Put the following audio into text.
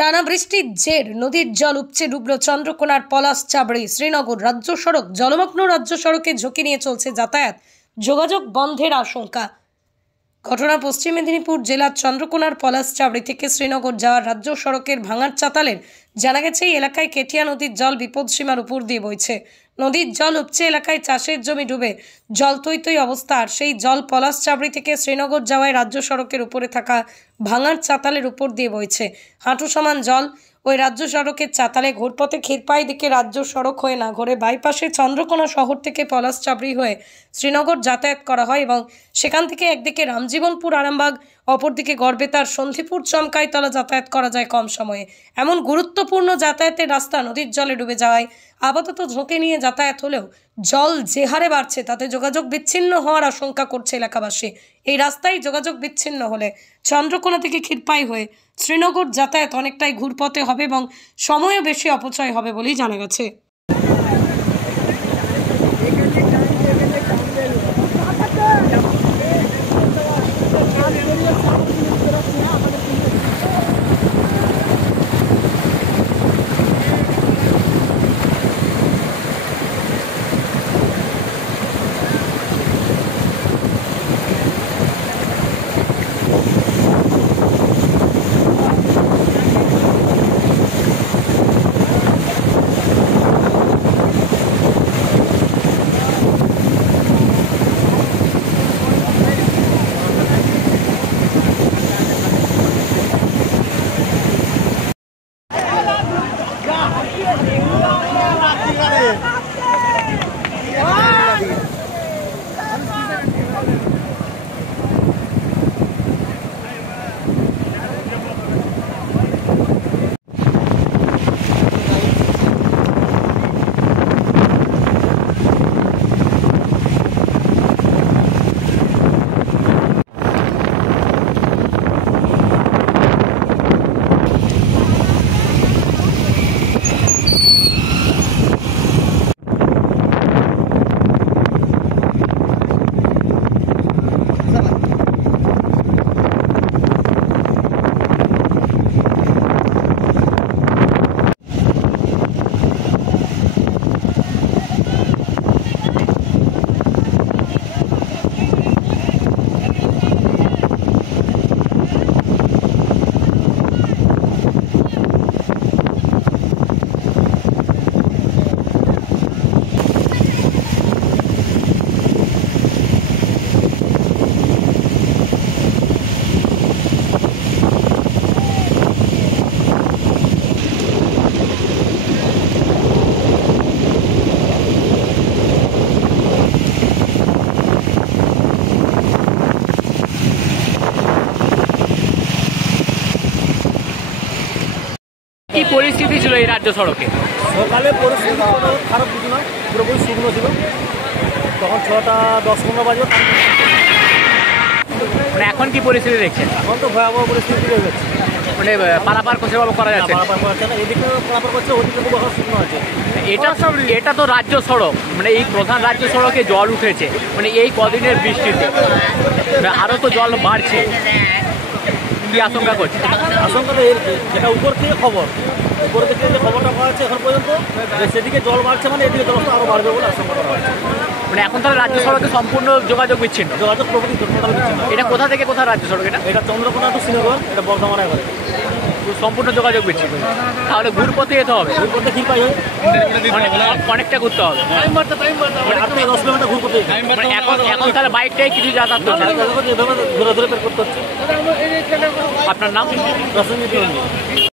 টানা বৃষ্টির জের নদীর জল উপচে ডুবল চন্দ্রকোনার পলাশচাবড়ি শ্রীনগর রাজ্য সড়ক। জলমগ্ন রাজ্য সড়কে ঝুঁকি নিয়ে চলছে যাতায়াত, যোগাযোগ বন্ধের আশঙ্কা। ঘটনা পশ্চিম মেদিনীপুর জেলার চন্দ্রকোনার পলাশচাবড়ি থেকে শ্রীনগর যাওয়ার রাজ্য সড়কের ভাঙার চাতালের। জানা গেছে এই এলাকায় কেঠিয়া নদীর জল বিপদসীমার উপর দিয়ে বইছে। নদীর জল উপচে এলাকায় চাষের জমি ডুবে জল তৈতই অবস্থা। আর সেই জল পলাশচাবড়ি থেকে শ্রীনগর যাওয়ায় রাজ্য সড়কের উপরে থাকা ভাঙার চাতালের উপর দিয়ে বইছে। হাঁটু সমান জল ওই রাজ্য সড়কের চাতালে ঘুরপথে ক্ষীরপাই দিকে রাজ্য সড়ক হয়ে না ঘুরে বাইপাসে চন্দ্রকোনা শহর থেকে পলাশচাবড়ি হয়ে শ্রীনগর যাতায়াত করা হয় এবং সেখান থেকে একদিকে রামজীবনপুর আরামবাগ, অপরদিকে গড়বেতার সন্ধিপুর চমকাইতলা যাতায়াত করা যায় কম সময়ে। এমন গুরুত্বপূর্ণ যাতায়াতের রাস্তা নদীর জলে ডুবে যাওয়ায় আপাতত ঝুঁকি নিয়ে যাতায়াত হলেও জল যে হারে বাড়ছে তাতে যোগাযোগ বিচ্ছিন্ন হওয়ার আশঙ্কা করছে এলাকাবাসী। এই রাস্তায় যোগাযোগ বিচ্ছিন্ন হলে চন্দ্রকোনা থেকে ক্ষীরপাই হয়ে শ্রীনগর যাতায়াত অনেকটাই ঘুরপথে হবে এবং সময়ও বেশি অপচয় হবে বলেই জানা গেছে। কি পরিস্থিতি ছিল এই রাজ্য সড়কে? সকালে পরিস্থিতি খারাপ কিছু না, পুরোপুরি শুকনো ছিল। তখন 6টা 10-15 বাজে। মানে এখন কি পরিস্থিতি দেখছেন? এখন তো ভয়াবহ পরিস্থিতি হয়ে যাচ্ছে। মানে পারাপার কোথাও করা যাচ্ছে না? পারাপার করছে না, এদিকে পারাপার করছে, ওদিকে খুব এখন শুকনো আছে। এটা তো রাজ্য সড়ক, মানে এই প্রধান রাজ্য সড়কে জল উঠেছে, মানে এই কদিনের বৃষ্টিতে আরো তো জল বাড়ছে। কি আশঙ্কা করছে? আশঙ্কা তো যেটা উপর থেকে খবর, উপর থেকে যে খবরটা পাওয়া যাচ্ছে এখন পর্যন্ত, সেদিকে জল বাড়ছে, মানে এদিকে জলটা আরো বাড়বে বলে আশঙ্কা করা হচ্ছে। মানে এখন তাহলে রাজ্য সড়কে সম্পূর্ণ যোগাযোগ বিচ্ছিন্ন? যোগাযোগ প্রকৃতি টোটাল বিচ্ছিন্ন। এটা কোথা থেকে কোথা রাজ্য সড়ক? এটা চন্দ্রকোনা টু শ্রীনগর, এটা বর্ধমানের ঘরে সম্পূর্ণ যোগাযোগ বিচ্ছিন্ন। তাহলে ঘুরপথে যেতে হবে? ঘুরপথে কি পাই হয়, অনেকটা ঘুরতে হবে, 8 থেকে 10 কিলোমিটার ঘুরপথে। এখন তাহলে বাইকটাই কিছু যাতায়াত করছে, ঘুরে ঘুরে বের করতে হচ্ছে। আপনার নাম? প্রসেনজিৎ।